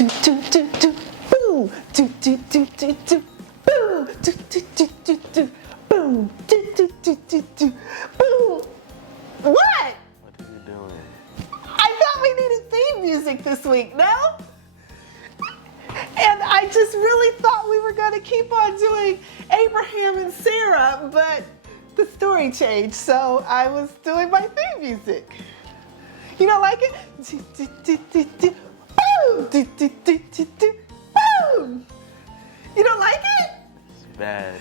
do do do do boo do do do do do boo do do do do do boo do do do do do boo. What? What are you doing? I thought we needed theme music this week, no? And I just really thought we were going to keep on doing Abraham and Sarah, but the story changed, so I was doing my theme music. You don't like it? Do, do, do, do, do. Boom! Do, do, do, do, do. Boom! You don't like it? It's bad.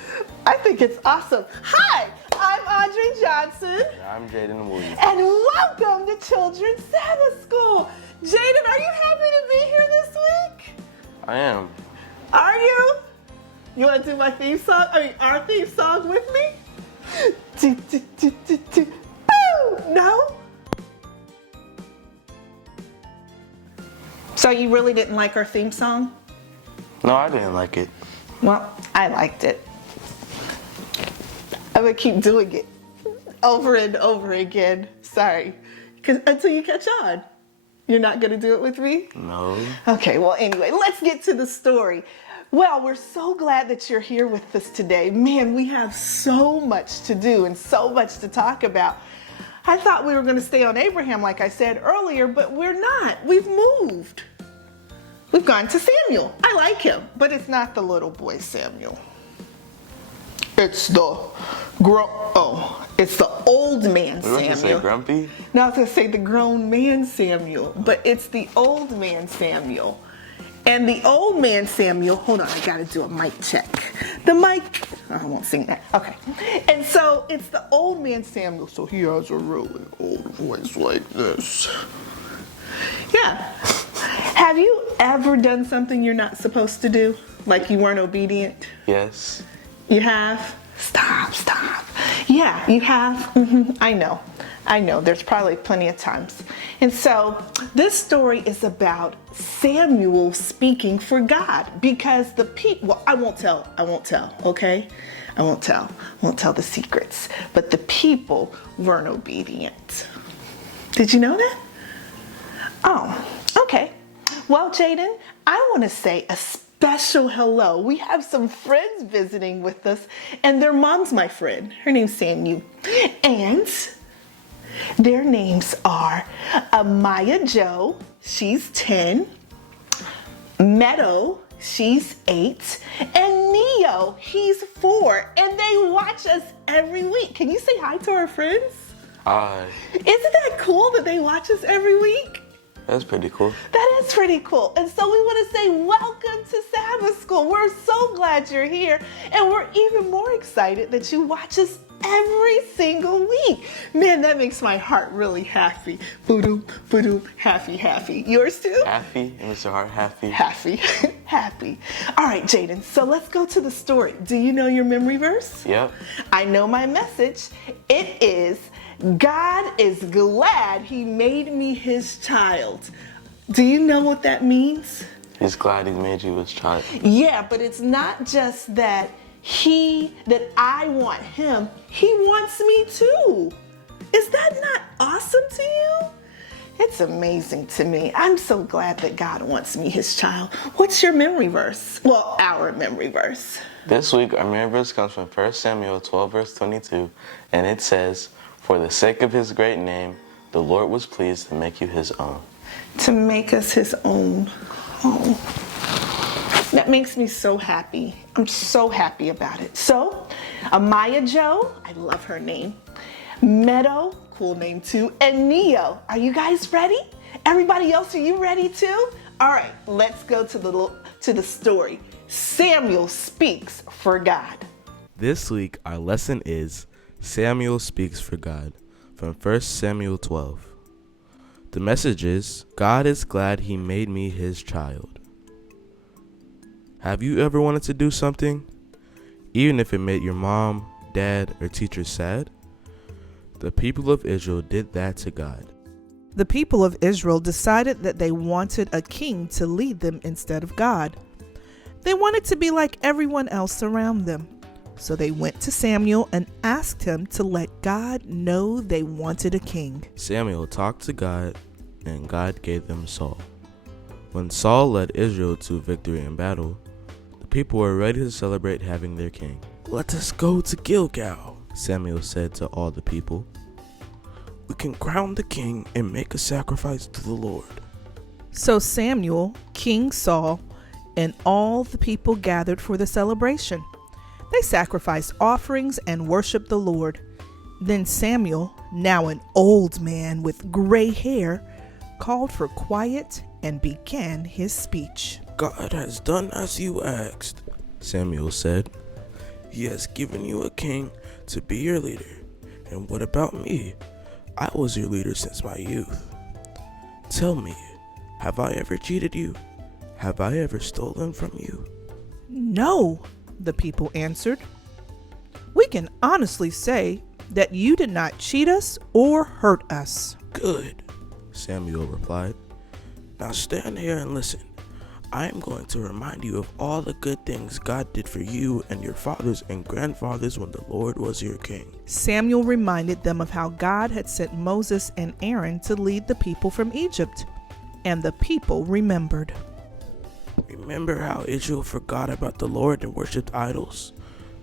I think it's awesome. Hi, I'm Audree Johnson. And I'm Jadon Williams. And welcome to Children's Sabbath School. Jadon, are you happy to be here this week? I am. Are you? You want to do my theme song? Our theme song with me? Do, do, do, do, do. Boo! No? So you really didn't like our theme song? No, I didn't like it. Well, I liked it. I'm gonna keep doing it over and over again. Sorry. Until you catch on. You're not gonna do it with me? No. Okay, well, anyway, let's get to the story. Well, we're so glad that you're here with us today. Man, we have so much to do and so much to talk about. I thought we were going to stay on Abraham, like I said earlier, but we're not. We've moved. We've gone to Samuel. I like him, but it's not the little boy Samuel. It's the it's the old man You want to say Samuel. grumpy? No, I was going to say the grown man Samuel, but it's the old man Samuel. And the old man Samuel, hold on, I got to do a mic check. The mic, I won't sing that. Okay. And so it's the old man Samuel, so he has a really old voice like this. Yeah. Have you ever done something you're not supposed to do? Like you weren't obedient? Yes. You have? Stop. Yeah, you have? Mm-hmm. I know. There's probably plenty of times. And so this story is about Samuel speaking for God because the people, well, I won't tell, okay? I won't tell the secrets. But the people weren't obedient. Did you know that? Oh, okay. Well, Jadon, I want to say a special hello. We have some friends visiting with us, and their mom's my friend. Her name's Sanyu. And their names are Amaya Jo, she's 10, Meadow, she's 8, and Neo, he's 4, and they watch us every week. Can you say hi to our friends? Hi. Isn't that cool that they watch us every week? That's pretty cool. That is pretty cool. And so we want to say welcome to Sabbath School. We're so glad you're here. And we're even more excited that you watch us every single week. Man, that makes my heart really happy. Boo-doo, boo-doo, happy. Yours too? Happy? It makes your heart happy? Happy. All right, Jadon, so let's go to the story. Do you know your memory verse? Yep. I know my message. It is, God is glad he made me his child. Do you know what that means? He's glad he made you his child. Yeah, but it's not just that I want him, he wants me too. Is that not awesome to you? It's amazing to me. I'm so glad that God wants me his child. What's your memory verse? Well, our memory verse. This week, our memory verse comes from 1 Samuel 12, verse 22, and it says, "For the sake of his great name, the Lord was pleased to make you his own." To make us his own. Oh. That makes me so happy. I'm so happy about it. So, Amaya Jo, I love her name. Meadow, cool name too. And Neo, are you guys ready? Everybody else, are you ready too? All right, let's go to the story. Samuel speaks for God. This week, our lesson is Samuel speaks for God from 1 Samuel 12. The message is, God is glad he made me his child. Have you ever wanted to do something, even if it made your mom, dad, or teacher sad? The people of Israel did that to God. The people of Israel decided that they wanted a king to lead them instead of God. They wanted to be like everyone else around them. So they went to Samuel and asked him to let God know they wanted a king. Samuel talked to God, and God gave them Saul. When Saul led Israel to victory in battle, the people were ready to celebrate having their king. "Let us go to Gilgal," Samuel said to all the people. "We can crown the king and make a sacrifice to the Lord." So Samuel, King Saul, and all the people gathered for the celebration. They sacrificed offerings and worshiped the Lord. Then Samuel, now an old man with gray hair, called for quiet and began his speech. "God has done as you asked," Samuel said. "He has given you a king to be your leader. And what about me? I was your leader since my youth. Tell me, have I ever cheated you? Have I ever stolen from you?" "No," the people answered. "We can honestly say that you did not cheat us or hurt us." "Good," Samuel replied. "Now stand here and listen. I am going to remind you of all the good things God did for you and your fathers and grandfathers when the Lord was your king." Samuel reminded them of how God had sent Moses and Aaron to lead the people from Egypt, and the people remembered. "Remember how Israel forgot about the Lord and worshipped idols?"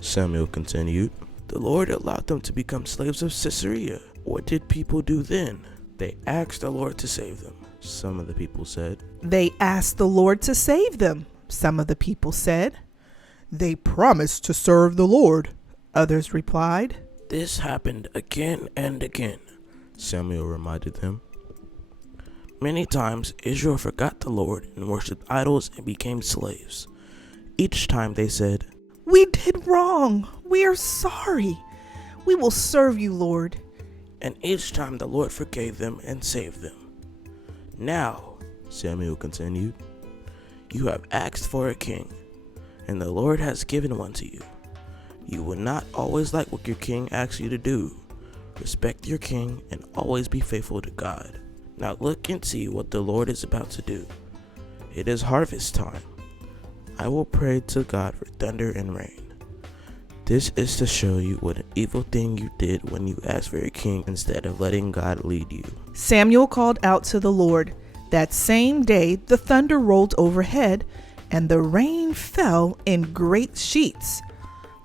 Samuel continued. "The Lord allowed them to become slaves of Caesarea. What did people do then? They asked the Lord to save them," some of the people said. "They asked the Lord to save them," some of the people said. "They promised to serve the Lord," others replied. "This happened again and again," Samuel reminded them. "Many times Israel forgot the Lord and worshipped idols and became slaves. Each time they said, 'We did wrong. We are sorry. We will serve you, Lord.' and each time the Lord forgave them and saved them. Now," Samuel continued, "you have asked for a king, and the Lord has given one to you. You will not always like what your king asks you to do. Respect your king and always be faithful to God. Now look and see what the Lord is about to do. It is harvest time. I will pray to God for thunder and rain. This is to show you what an evil thing you did when you asked for a king instead of letting God lead you." Samuel called out to the Lord. That same day, the thunder rolled overhead, and the rain fell in great sheets.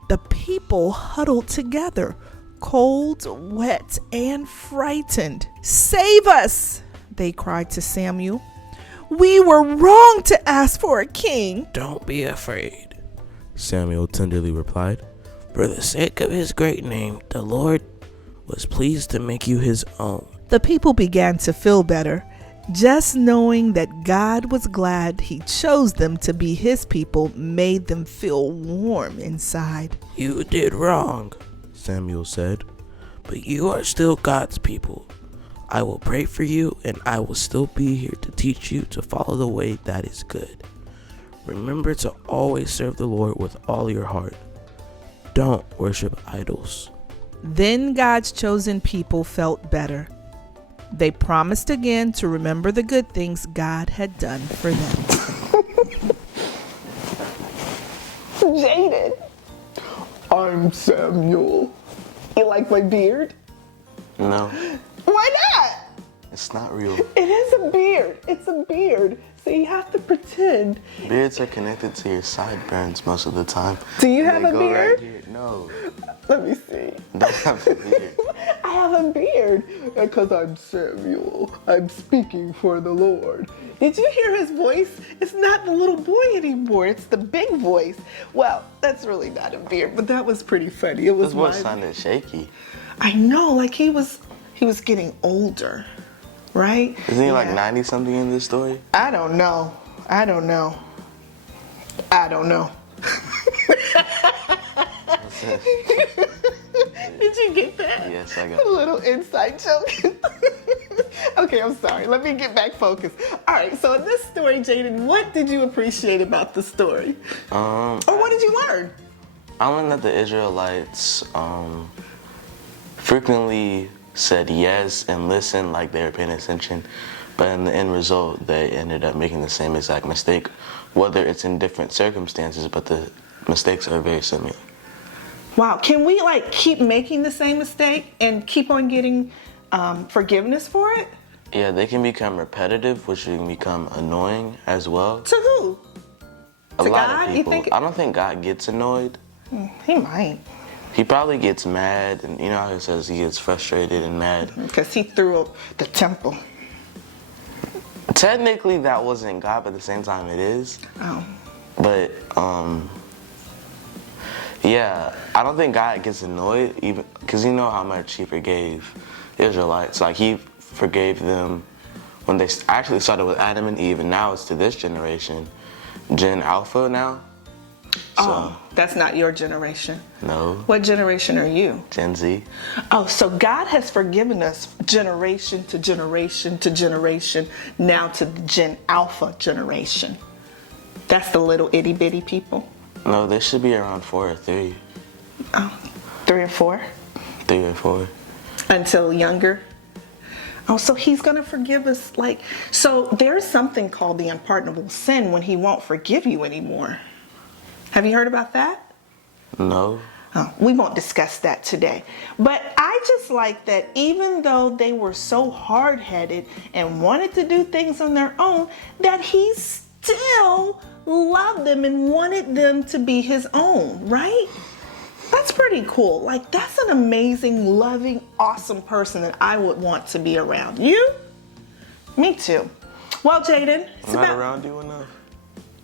The people huddled together, cold, wet, and frightened. "Save us!" they cried to Samuel. "We were wrong to ask for a king." "Don't be afraid," Samuel tenderly replied. "For the sake of his great name, the Lord was pleased to make you his own." The people began to feel better. Just knowing that God was glad he chose them to be his people made them feel warm inside. "You did wrong," Samuel said, "but you are still God's people. I will pray for you, and I will still be here to teach you to follow the way that is good. Remember to always serve the Lord with all your heart. Don't worship idols." Then God's chosen people felt better. They promised again to remember the good things God had done for them. Jadon, I'm Samuel. You like my beard? No, Why not? it's not real. It is a beard. It's a beard. So you have to pretend. Beards are connected to your sideburns most of the time. Do you They have a go beard? right here. No, Let me see. don't have a beard. I have a beard because I'm Samuel. I'm speaking for the Lord. Did you hear his voice? It's not the little boy anymore. It's the big voice. Well, that's really not a beard, but that was pretty funny. It was His voice mine. sounded shaky. I know, like he was getting older, right? Isn't he like Yeah. 90 something in this story? I don't know. Did you get that? Yes, I got A little inside joke. Okay, I'm sorry. Let me get back focused. All right, so in this story, Jadon, what did you appreciate about the story? Or what did you learn? I learned that the Israelites frequently said yes and listened like they were paying attention, but in the end result, they ended up making the same exact mistake, whether it's in different circumstances, but the mistakes are very similar. Wow, can we like keep making the same mistake and keep on getting forgiveness for it? Yeah, they can become repetitive, which can become annoying as well. To who? A To lot God, of you people. think? I don't think God gets annoyed. He might. He probably gets mad, and you know how he says he gets frustrated and mad. Because he threw up the temple. Technically, that wasn't God, but at the same time, it is. Oh. But yeah, I don't think God gets annoyed, even because you know how much He forgave the Israelites. Like He forgave them when they actually started with Adam and Eve, and now it's to this generation, Gen Alpha now. Oh, that's not your generation. No. What generation are you? Gen Z. Oh, so God has forgiven us generation to generation to generation, now to the Gen Alpha generation. That's the little itty bitty people. No, they should be around 4 or 3. Oh, 3 or 4? 3 or 4. Until younger. Oh, so He's going to forgive us so there's something called the unpardonable sin when He won't forgive you anymore. Have you heard about that? No. Oh, we won't discuss that today. But I just like that even though they were so hard-headed and wanted to do things on their own, that He still loved them and wanted them to be His own, right? That's pretty cool. That's an amazing, loving, awesome person that I would want to be around. You? Me too. Well, Jadon, I'm not around you enough.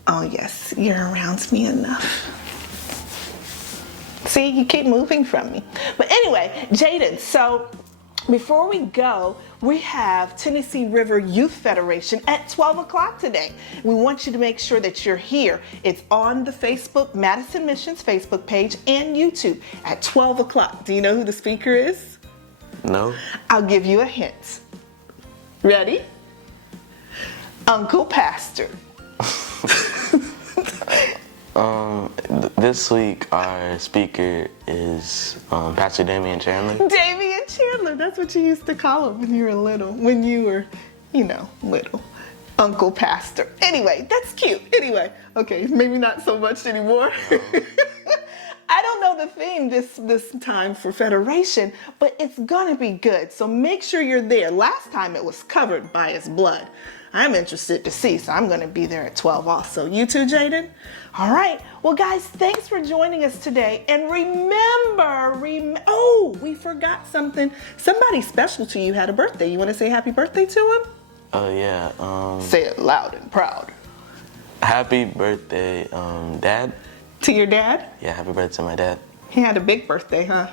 Oh, yes, you're around me enough. See, you keep moving from me. But anyway, Jadon, so before we go, we have Tennessee River Youth Federation at 12 o'clock today. We want you to make sure that you're here. It's on the Facebook, Madison Missions Facebook page and YouTube at 12 o'clock. Do you know who the speaker is? No. I'll give you a hint. Ready? Uncle Pastor. This week our speaker is Pastor Damian Chandler. Damian Chandler, that's what you used to call him when you were little. When you were, little. Uncle Pastor. Anyway, that's cute. Anyway, okay, maybe not so much anymore. I don't know the theme this time for Federation, but it's gonna be good. So make sure you're there. Last time it was covered by His blood. I'm interested to see, so I'm gonna be there at 12 also. You too, Jadon? All right. Well, guys, thanks for joining us today. And remember, we forgot something. Somebody special to you had a birthday. You wanna say happy birthday to him? Oh, yeah. Say it loud and proud. Happy birthday, Dad. To your dad? Yeah, happy birthday to my dad. He had a big birthday, huh?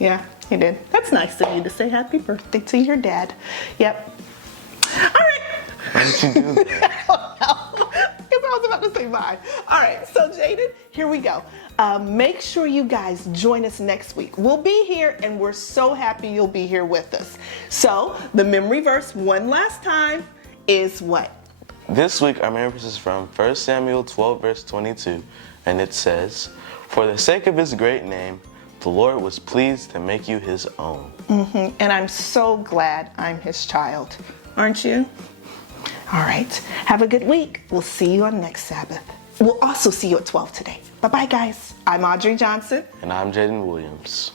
Yeah, he did. That's nice of you to say happy birthday to your dad. Yep. All right. Why did you do that? I don't know. Because I was about to say bye. All right, so Jadon, here we go. Make sure you guys join us next week. We'll be here, and we're so happy you'll be here with us. So the memory verse one last time is what? This week our memory verse is from 1 Samuel 12, verse 22, and it says, "For the sake of His great name, the Lord was pleased to make you His own." And I'm so glad I'm His child. Aren't you? All right. Have a good week. We'll see you on next Sabbath. We'll also see you at 12 today. Bye-bye, guys. I'm Audrey Johnson. And I'm Jadon Williams.